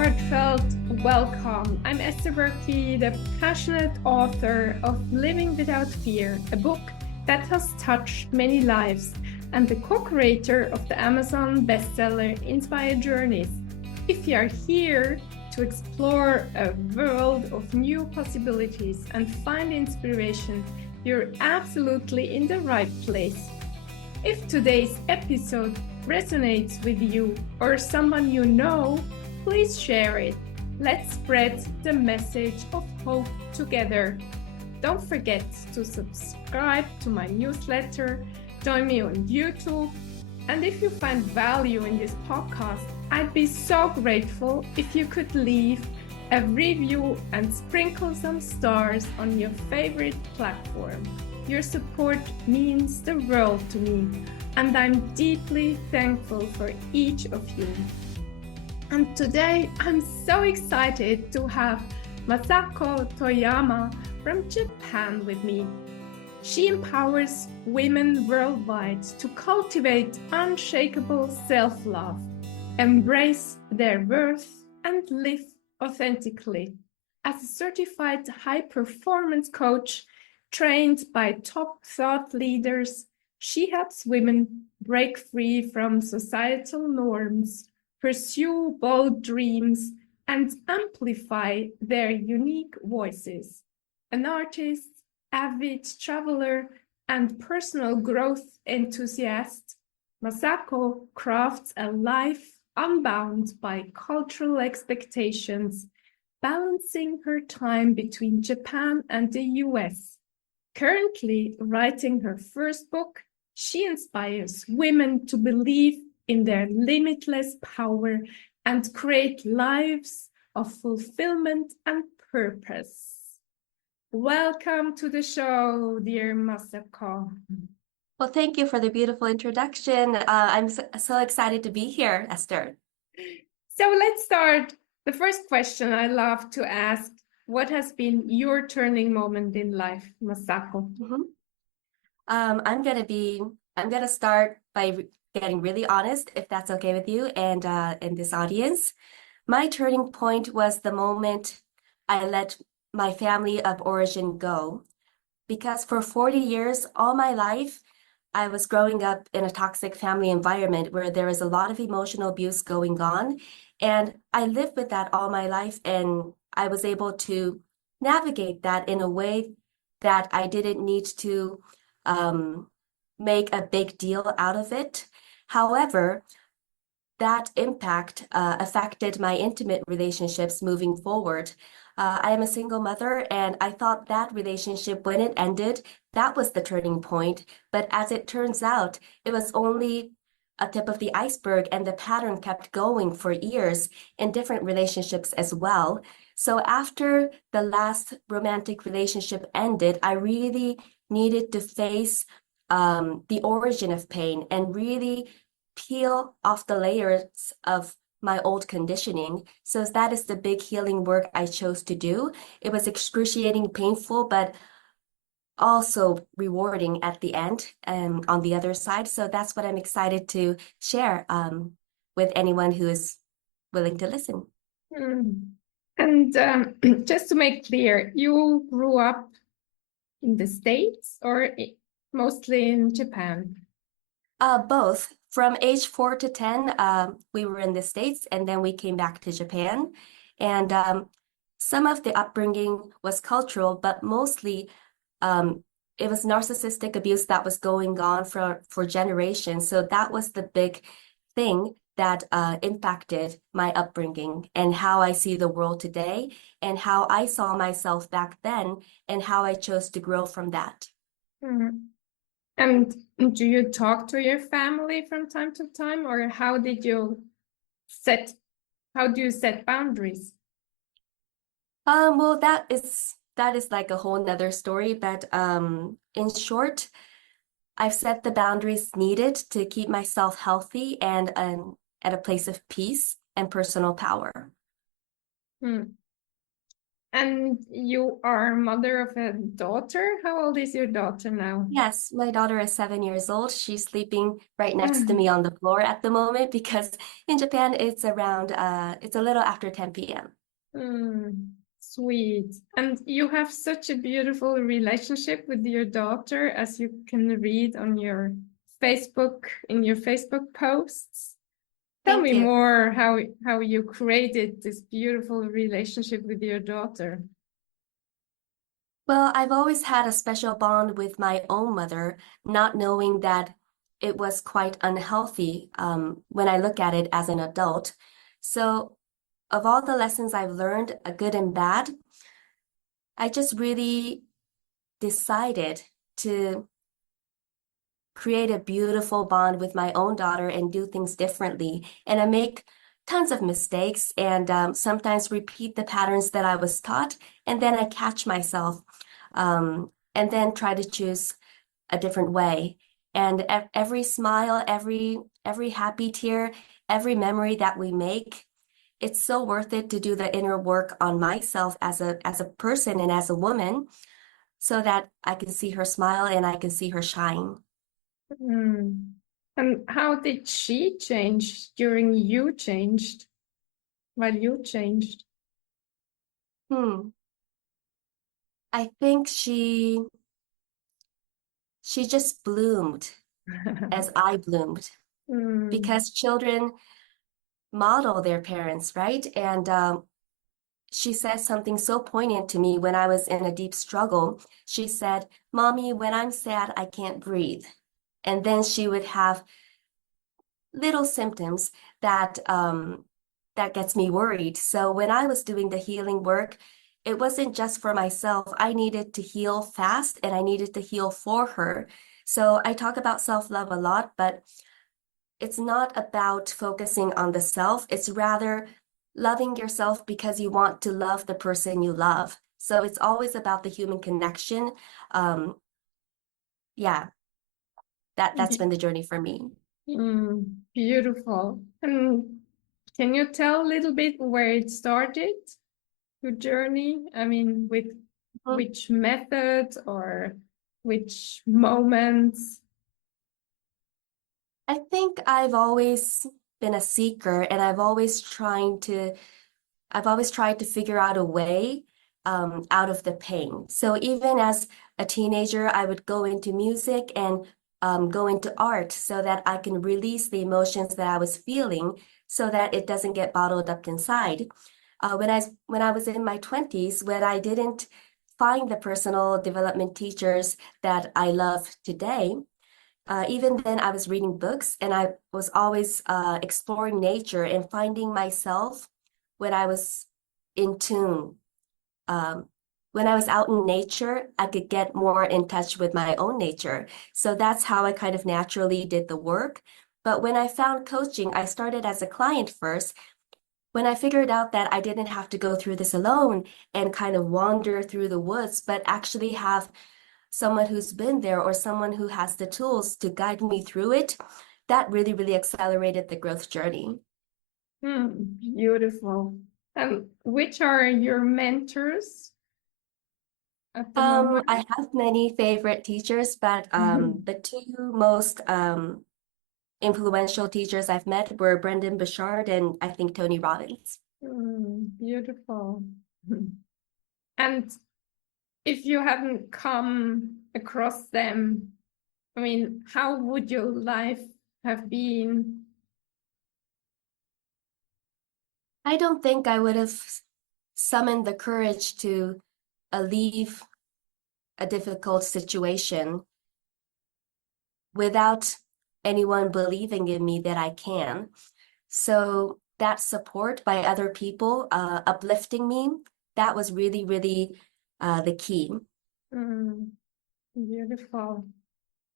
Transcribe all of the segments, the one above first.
heartfelt welcome. I'm Esther Buerki, the passionate author of Living Without Fear, a book that has touched many lives, and the co-creator of the Amazon bestseller Inspired Journeys. If you are here to explore a world of new possibilities and find inspiration, you're absolutely in the right place. If today's episode resonates with you or someone you know, please share it. Let's spread the message of hope together. Don't forget to subscribe to my newsletter, join me on YouTube, and if you find value in this podcast, I'd be so grateful if you could leave a review and sprinkle some stars on your favorite platform. Your support means the world to me, and I'm deeply thankful for each of you. And today, I'm so excited to have Masako Toyama from Japan with me. She empowers women worldwide to cultivate unshakable self-love, embrace their worth, and live authentically. As a certified high-performance coach trained by top thought leaders, she helps women break free from societal norms, pursue bold dreams, and amplify their unique voices. An artist, avid traveler, and personal growth enthusiast, Masako crafts a life unbound by cultural expectations, balancing her time between Japan and the US. Currently writing her first book, she inspires women to believe in their limitless power and create lives of fulfillment and purpose. Welcome to the show, dear Masako. Well, thank you for the beautiful introduction. I'm so excited to be here, Esther. So let's start. The first question I love to ask, what has been your turning moment in life, Masako? I'm gonna start by getting really honest, if that's okay with you and in this audience. My turning point was the moment I let my family of origin go, because for 40 years, all my life, I was growing up in a toxic family environment where there was a lot of emotional abuse going on. And I lived with that all my life, and I was able to navigate that in a way that I didn't need to make a big deal out of it. However, that impact affected my intimate relationships moving forward. I am a single mother, and I thought that relationship, when it ended, that was the turning point. But as it turns out, it was only a tip of the iceberg, and the pattern kept going for years in different relationships as well. So after the last romantic relationship ended, I really needed to face the origin of pain and really peel off the layers of my old conditioning. So that is the big healing work I chose to do. It was excruciating, painful, but also rewarding at the end and on the other side. So that's what I'm excited to share with anyone who is willing to listen. And just to make clear, you grew up in the States or mostly in Japan? Both. From age 4 to 10, we were in the States, and then we came back to Japan. And some of the upbringing was cultural, but mostly it was narcissistic abuse that was going on for generations. So that was the big thing that impacted my upbringing and how I see the world today and how I saw myself back then and how I chose to grow from that. And do you talk to your family from time to time, or how do you set boundaries? Well, that is like a whole nother story, but in short, I've set the boundaries needed to keep myself healthy and at a place of peace and personal power. And you are mother of a daughter. How old is your daughter now? Yes, my daughter is 7 years old. She's sleeping right next to me on the floor at the moment because in Japan it's around it's a little after 10 p.m. Sweet. And you have such a beautiful relationship with your daughter, as you can read on your Facebook, in your Facebook posts. Tell Thank me you. more how you created this beautiful relationship with your daughter. Well, I've always had a special bond with my own mother, not knowing that it was quite unhealthy when I look at it as an adult. So, of all the lessons I've learned, good and bad, I just really decided to create a beautiful bond with my own daughter and do things differently. And I make tons of mistakes and sometimes repeat the patterns that I was taught. And then I catch myself and then try to choose a different way. And every smile, every happy tear, every memory that we make, it's so worth it to do the inner work on myself as a person and as a woman so that I can see her smile and I can see her shine. Mm. And how did she change during you changed, while you changed? Hmm. I think she just bloomed as I bloomed Mm. because children model their parents, right? And she said something so poignant to me when I was in a deep struggle. She said, "Mommy, when I'm sad, I can't breathe." And then she would have little symptoms that gets me worried. So when I was doing the healing work, it wasn't just for myself. I needed to heal fast and I needed to heal for her. So I talk about self-love a lot, but it's not about focusing on the self. It's rather loving yourself because you want to love the person you love. So it's always about the human connection. Um, yeah, that's been the journey for me. Beautiful. And can you tell a little bit where it started, your journey? I mean, with which method or which moments? I think I've always been a seeker and I've always tried to figure out a way out of the pain. So even as a teenager, I would go into music and go into art so that I can release the emotions that I was feeling so that it doesn't get bottled up inside. When I was in my 20s, when I didn't find the personal development teachers that I love today, even then, I was reading books and I was always exploring nature and finding myself when I was in tune. Um, when I was out in nature, I could get more in touch with my own nature. So that's how I kind of naturally did the work. But when I found coaching, I started as a client first. When I figured out that I didn't have to go through this alone and kind of wander through the woods, but actually have someone who's been there or someone who has the tools to guide me through it, that really, really accelerated the growth journey. Beautiful. And which are your mentors at the moment? I have many favorite teachers, but the two most influential teachers I've met were Brendan Bouchard and I think Tony Robbins. Beautiful. And if you hadn't come across them, I mean, how would your life have been? I don't think I would have summoned the courage to leave a difficult situation without anyone believing in me that I can. So that support by other people, uplifting me, that was really, really the key. Mm, Beautiful.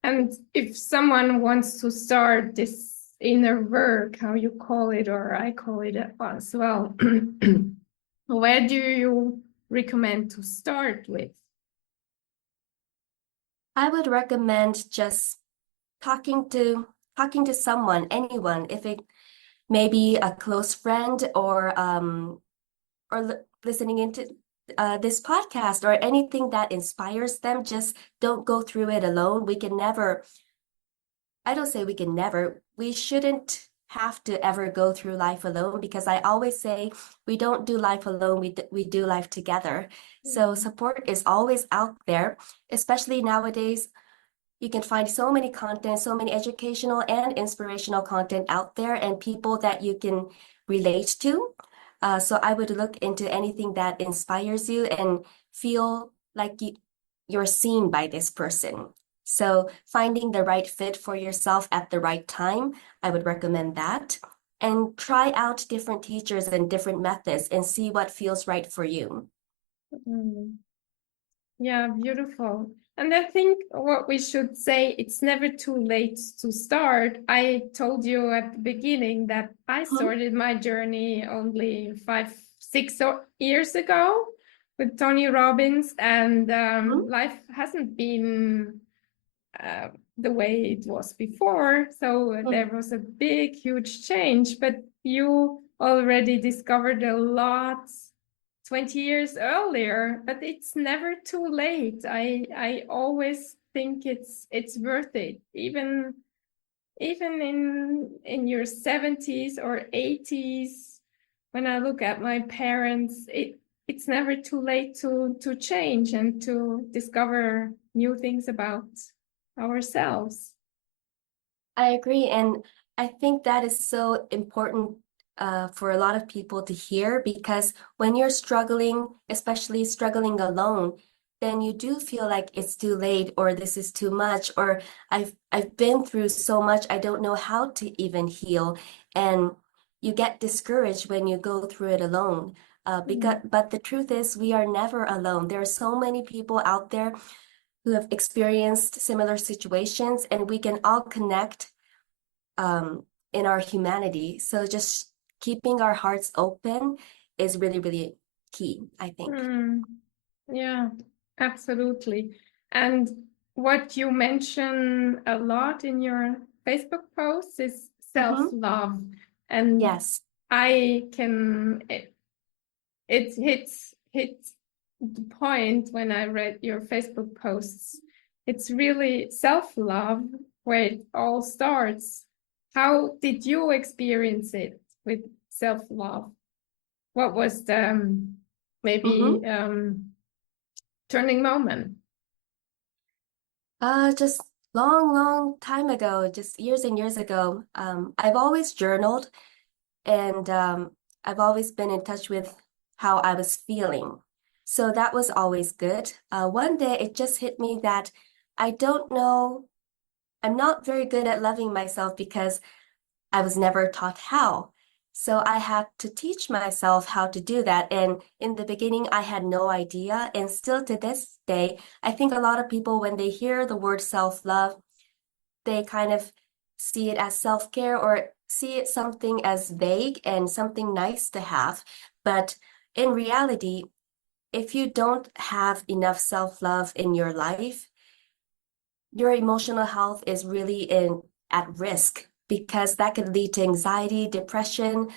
And if someone wants to start this inner work, how you call it, or I call it as well, where do you recommend to start with? I would recommend just talking to talking to someone, anyone, if it may be a close friend or listening into this podcast or anything that inspires them, just don't go through it alone. We can never, I don't say we can never, we shouldn't have to ever go through life alone, because I always say we don't do life alone, we do life together. So support is always out there, especially nowadays. You can find so many content, so many educational and inspirational content out there, and people that you can relate to. So I would look into anything that inspires you and feel like you're seen by this person. So finding the right fit for yourself at the right time, I would recommend that. And try out different teachers and different methods and see what feels right for you. Mm. Yeah, beautiful. And I think what we should say, it's never too late to start. I told you at the beginning that I Mhm. started my journey only 5, 6 years ago with Tony Robbins, and Mhm. life hasn't been the way it was before. So there was a big, huge change, but you already discovered a lot 20 years earlier, but it's never too late. I always think it's worth it, even in your 70s or 80s. When I look at my parents, it's never too late to change and to discover new things about ourselves. I agree. And I think that is so important for a lot of people to hear, because when you're struggling, especially struggling alone, then you do feel like it's too late, or this is too much, or I've been through so much, I don't know how to even heal. And you get discouraged when you go through it alone. But the truth is, we are never alone. There are so many people out there who have experienced similar situations, and we can all connect um, in our humanity. So just keeping our hearts open is really, really key, I think. Mm, yeah, absolutely. And what you mention a lot in your Facebook posts is Mm-hmm. self-love. And Yes. I can, it hits the point when I read your Facebook posts. It's really self-love where it all starts. How did you experience it with self-love? What was the maybe Mm-hmm. turning moment? Just long, long time ago, just years and years ago, I've always journaled, and I've always been in touch with how I was feeling. So that was always good. One day it just hit me that I don't know, I'm not very good at loving myself because I was never taught how. So I had to teach myself how to do that. And in the beginning, I had no idea. And still to this day, I think a lot of people, when they hear the word self-love, they kind of see it as self-care, or see it something as vague and something nice to have. But in reality, if you don't have enough self-love in your life, your emotional health is really at risk, because that could lead to anxiety, depression,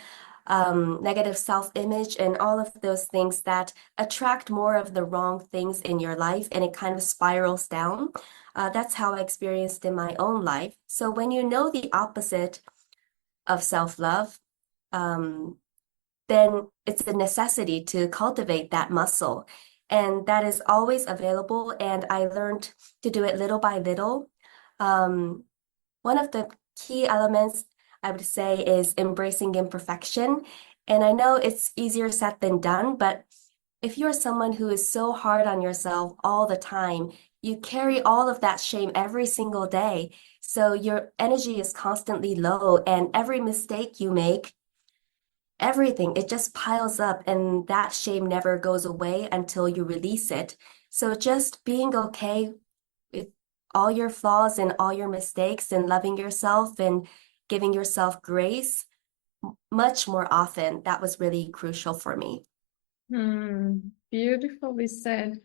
negative self-image, and all of those things that attract more of the wrong things in your life, and it kind of spirals down. That's how I experienced in my own life. So when you know the opposite of self-love, um, then it's a necessity to cultivate that muscle. And that is always available. And I learned to do it little by little. Um, One of the key elements I would say is embracing imperfection. And I know it's easier said than done, but if you're someone who is so hard on yourself all the time, you carry all of that shame every single day. So your energy is constantly low, and every mistake you make, everything, it just piles up, and that shame never goes away until you release it. So just being okay with all your flaws and all your mistakes, and loving yourself and giving yourself grace much more often, that was really crucial for me. Beautifully said.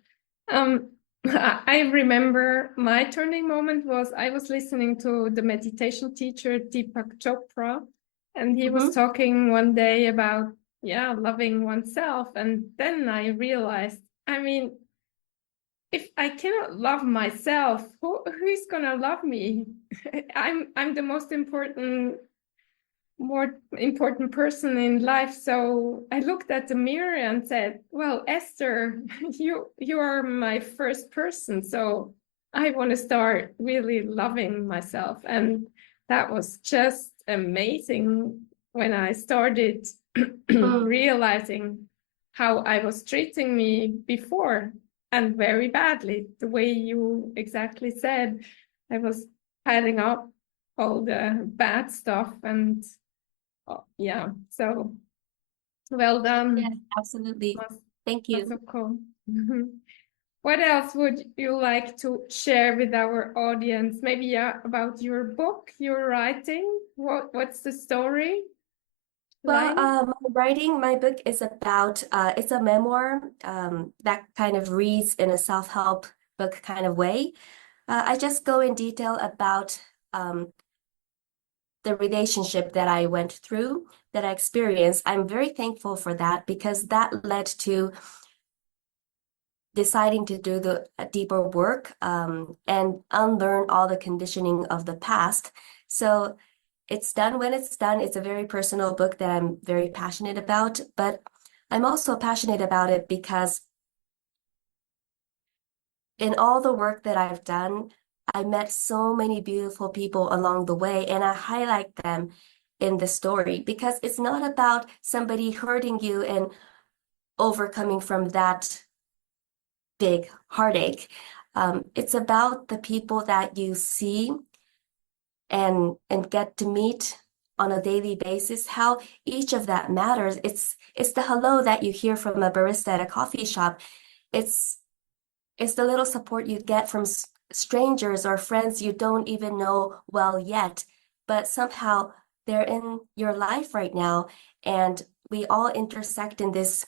Um, I remember my turning moment was I was listening to the meditation teacher Deepak Chopra, and he was Mm-hmm. talking one day about yeah, loving oneself. And then I realized, I mean, if I cannot love myself, who's gonna love me? I'm the most more important person in life. So I looked at the mirror and said, well, Esther, you are my first person. So I want to start really loving myself. And that was just amazing when I started Mm. realizing how I was treating me before, and very badly, the way you exactly said. I was piling up all the bad stuff, and yeah, so well Yes, done, absolutely. Mas Thank you. Masako. What else would you like to share with our audience? Maybe, yeah, about your book you're writing. What's the story Well, line? writing my book is about it's a memoir that kind of reads in a self-help book kind of way. I just go in detail about the relationship that I went through, that I experienced. I'm very thankful for that because that led to deciding to do the deeper work and unlearn all the conditioning of the past. So it's done when it's done. It's a very personal book that I'm very passionate about, but I'm also passionate about it because in all the work that I've done, I met so many beautiful people along the way, and I highlight them in the story because it's not about somebody hurting you and overcoming from that big heartache. It's about the people that you see and get to meet on a daily basis, how each of that matters. It's the hello that you hear from a barista at a coffee shop. It's it's the little support you get from strangers or friends you don't even know well yet, but somehow they're in your life right now, and we all intersect in this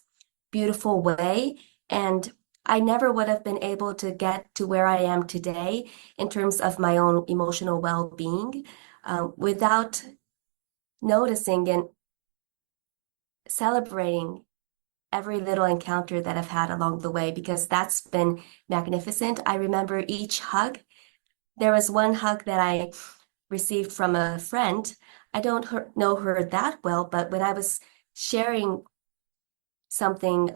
beautiful way. And I never would have been able to get to where I am today in terms of my own emotional well-being without noticing and celebrating every little encounter that I've had along the way, because that's been magnificent. I remember each hug. There was one hug that I received from a friend. I don't know her that well, but when I was sharing something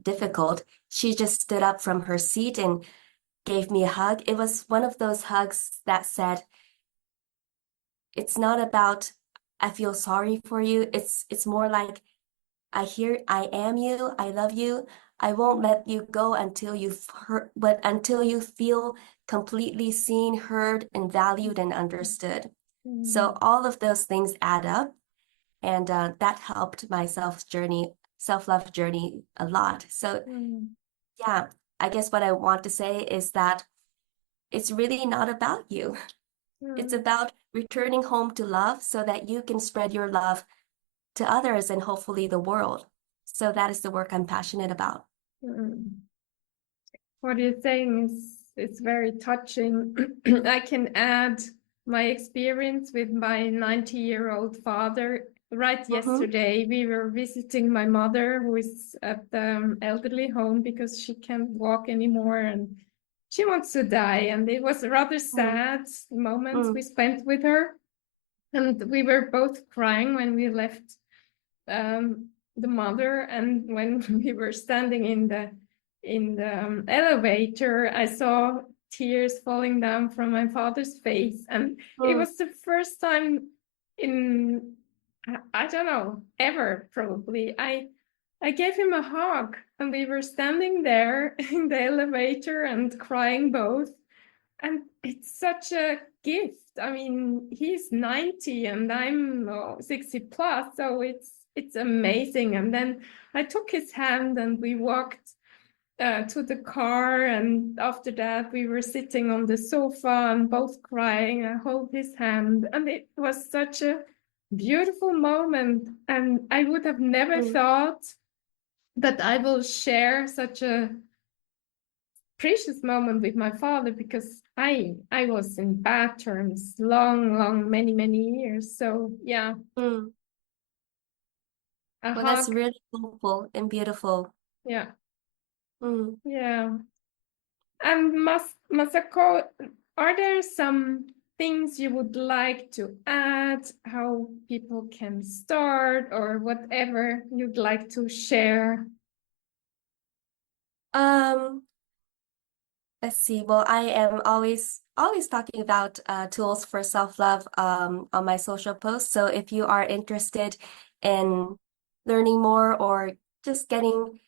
difficult, she just stood up from her seat and gave me a hug. It was one of those hugs that said, it's not about I feel sorry for you. It's more like I am you, I love you. I won't let you go until you've heard, but until you feel completely seen, heard, and valued and understood. So Mm, all of those things add up, and that helped my self-love journey a lot. So mm, yeah, I guess what I want to say is that it's really not about you. It's mm, about returning home to love so that you can spread your love to others and hopefully the world. So that is the work I'm passionate about. mm. What you're saying is very touching. I can add my experience with my 90-year-old father. Right Mm-hmm. yesterday, we were visiting my mother, who is at the elderly home because she can't walk anymore and she wants to die. And it was a rather sad moments we Mm-hmm. spent with her. And we were both crying when we left the mother, and when we were standing in the elevator, I saw tears falling down from my father's face, and it was the first time in I don't know, ever probably. I gave him a hug, and we were standing there in the elevator and crying both, and it's such a gift. I mean, he's 90 and I'm 60 plus, so it's amazing. And then I took his hand and we walked to the car, and after that we were sitting on the sofa and both crying. I hold his hand, and it was such a beautiful moment. And I would have never Mm-hmm. thought that I will share such a precious moment with my father, because I was in bad terms long, many years. So yeah. Mm-hmm. A Well, that's hug. really hopeful and beautiful. Yeah. Mm. Yeah. And Masako, are there some things you would like to add, how people can start, or whatever you'd like to share? Um, let's see. Well, I am always talking about tools for self-love on my social posts. So if you are interested in learning more or just getting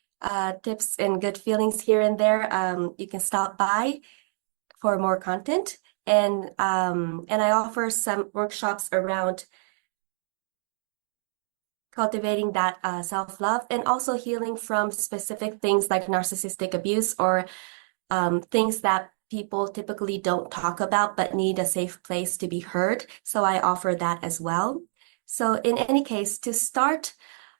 tips and good feelings here and there, you can stop by for more content. And I offer some workshops around cultivating that self-love and also healing from specific things like narcissistic abuse or things that people typically don't talk about but need a safe place to be heard. So I offer that as well. So in any case, to start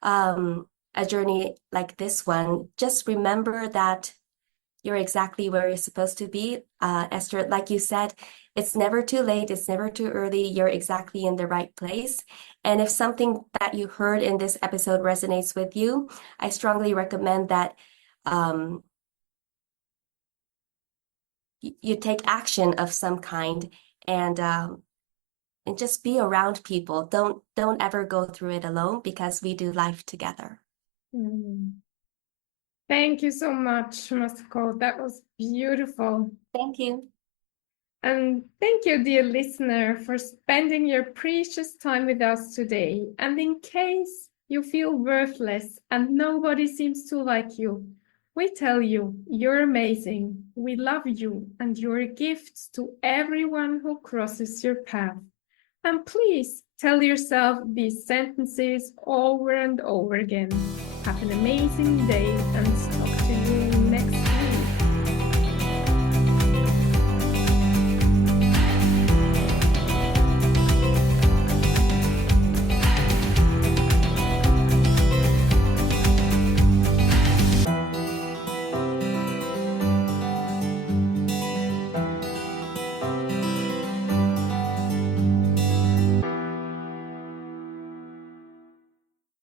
a journey like this one, just remember that you're exactly where you're supposed to be. Esther, like you said, it's never too late. It's never too early. You're exactly in the right place. And if something that you heard in this episode resonates with you, I strongly recommend that um, you take action of some kind and just be around people. Don't ever go through it alone because we do life together. Mm. Thank you so much, Masako. That was beautiful. Thank you. And thank you, dear listener, for spending your precious time with us today. And in case you feel worthless and nobody seems to like you, we tell you you're amazing. We love you and you're a gift to everyone who crosses your path. And please tell yourself these sentences over and over again. Have an amazing day and talk to you